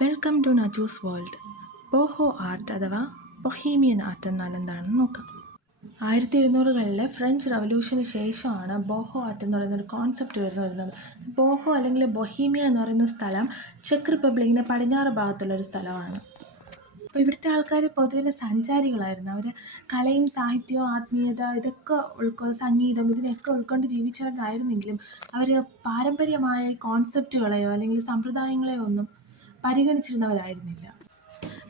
Welcome to Naju's world. Boho art അഥവാ bohemian art എന്നാൽ എന്താണെന്ന് നോക്കാം. 1700-കളിലെ ഫ്രഞ്ച് റവല്യൂഷന് ശേഷമാണ് ബോഹോ ആർട്ട് എന്ന് പറയുന്നൊരു കോൺസെപ്റ്റ് വരുന്നത്. ബോഹോ അല്ലെങ്കിൽ ബൊഹീമിയ എന്ന് പറയുന്ന സ്ഥലം ചെക്ക് റിപ്പബ്ലിക്കിൻ്റെ പടിഞ്ഞാറ് ഭാഗത്തുള്ളൊരു സ്ഥലമാണ്. അപ്പോൾ ഇവിടുത്തെ ആൾക്കാർ പൊതുവെ സഞ്ചാരികളായിരുന്നു. അവർ കലയും സാഹിത്യവും ആത്മീയത ഇതൊക്കെ സംഗീതം ഇതിനെയൊക്കെ ഉൾക്കൊണ്ട് ജീവിച്ചവരായിരുന്നെങ്കിലും അവർ പാരമ്പര്യമായ കോൺസെപ്റ്റുകളെയോ അല്ലെങ്കിൽ സമ്പ്രദായങ്ങളെയോ ഒന്നും പരിഗണിച്ചിരുന്നവരായിരുന്നില്ല.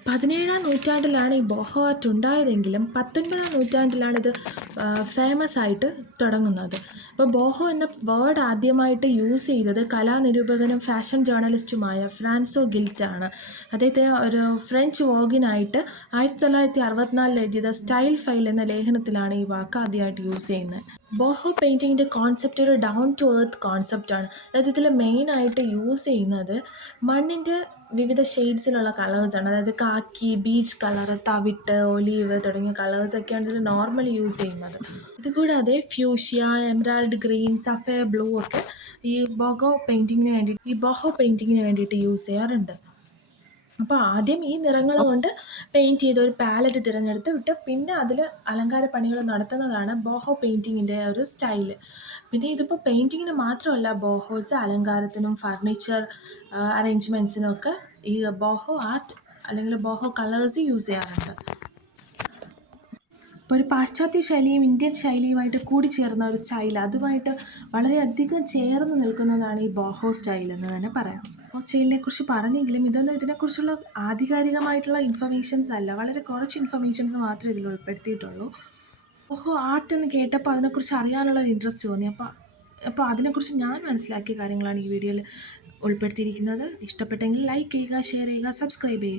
17-ാം നൂറ്റാണ്ടിലാണ് ഈ ബോഹോ ആർട്ട് ഉണ്ടായതെങ്കിലും 19-ാം നൂറ്റാണ്ടിലാണിത് ഫേമസ് ആയിട്ട് തുടങ്ങുന്നത്. അപ്പോൾ ബോഹോ എന്ന വേർഡ് ആദ്യമായിട്ട് യൂസ് ചെയ്തത് കലാനിരൂപകനും ഫാഷൻ ജേർണലിസ്റ്റുമായ ഫ്രാൻസോ ഗിൽറ്റാണ്. അദ്ദേഹത്തിന് ഒരു ഫ്രഞ്ച് വോഗിനായിട്ട് 1964 എഴുതിയത് സ്റ്റൈൽ ഫൈൽ എന്ന ലേഖനത്തിലാണ് ഈ വാക്ക് ആദ്യമായിട്ട് യൂസ് ചെയ്യുന്നത്. ബോഹോ പെയിൻറ്റിങ്ങിൻ്റെ കോൺസെപ്റ്റ് ഒരു ഡൗൺ ടു എർത്ത് കോൺസെപ്റ്റാണ്. അതായത് ഇതിൽ മെയിനായിട്ട് യൂസ് ചെയ്യുന്നത് മണ്ണിൻ്റെ വിവിധ ഷെയ്ഡ്സിലുള്ള കളേഴ്സാണ്. അതായത് കാക്കി, ബീച്ച് കളർ, തവിട്ട്, ഒലീവ് തുടങ്ങിയ കളേഴ്സൊക്കെയാണ് ഇതിൽ നോർമലി യൂസ് ചെയ്യുന്നത്. ഇതുകൂടാതെ fuchsia, emerald green, sapphire blue ഒക്കെ ഈ ബോഹോ പെയിൻറ്റിങ്ങിന് വേണ്ടിയിട്ട് യൂസ് ചെയ്യാറുണ്ട്. അപ്പോൾ ആദ്യം ഈ നിറങ്ങൾ കൊണ്ട് പെയിൻറ്റ് ചെയ്ത ഒരു പാലറ്റ് തിരഞ്ഞെടുത്ത് വിട്ട് പിന്നെ അതിൽ അലങ്കാര പണികൾ നടത്തുന്നതാണ് ബോഹോ പെയിൻറ്റിങ്ങിൻ്റെ ഒരു സ്റ്റൈല്. പിന്നെ ഇതിപ്പോൾ പെയിൻറ്റിങ്ങിന് മാത്രമല്ല, ബോഹോസ് അലങ്കാരത്തിനും ഫർണിച്ചർ അറേഞ്ച്മെൻറ്റ്സിനും ഒക്കെ ഈ ബോഹോ ആർട്ട് അല്ലെങ്കിൽ ബോഹോ കളേഴ്സ് യൂസ് ചെയ്യാറുണ്ട്. ഇപ്പോൾ ഒരു പാശ്ചാത്യ ശൈലിയും ഇന്ത്യൻ ശൈലിയുമായിട്ട് കൂടിച്ചേർന്ന ഒരു സ്റ്റൈൽ, അതുമായിട്ട് വളരെയധികം ചേർന്ന് നിൽക്കുന്നതാണ് ഈ ബോഹോ സ്റ്റൈൽ എന്ന് തന്നെ പറയാം. ബോഹോ സ്റ്റൈലിനെ കുറിച്ച് പറഞ്ഞെങ്കിലും ഇതൊന്നും ഇതിനെക്കുറിച്ചുള്ള ആധികാരികമായിട്ടുള്ള ഇൻഫർമേഷൻസ് അല്ല. വളരെ കുറച്ച് ഇൻഫർമേഷൻസ് മാത്രമേ ഇതിൽ ഉൾപ്പെടുത്തിയിട്ടുള്ളൂ. ബോഹോ ആർട്ട് എന്ന് കേട്ടപ്പോൾ അതിനെക്കുറിച്ച് അറിയാനുള്ള ഒരു ഇൻട്രസ്റ്റ് തോന്നി. അപ്പോൾ അതിനെക്കുറിച്ച് ഞാൻ മനസ്സിലാക്കിയ കാര്യങ്ങളാണ് ഈ വീഡിയോയിൽ ഉൾപ്പെടുത്തിയിരിക്കുന്നത്. ഇഷ്ടപ്പെട്ടെങ്കിൽ ലൈക്ക് ചെയ്യുക, ഷെയർ ചെയ്യുക, സബ്സ്ക്രൈബ് ചെയ്യുക.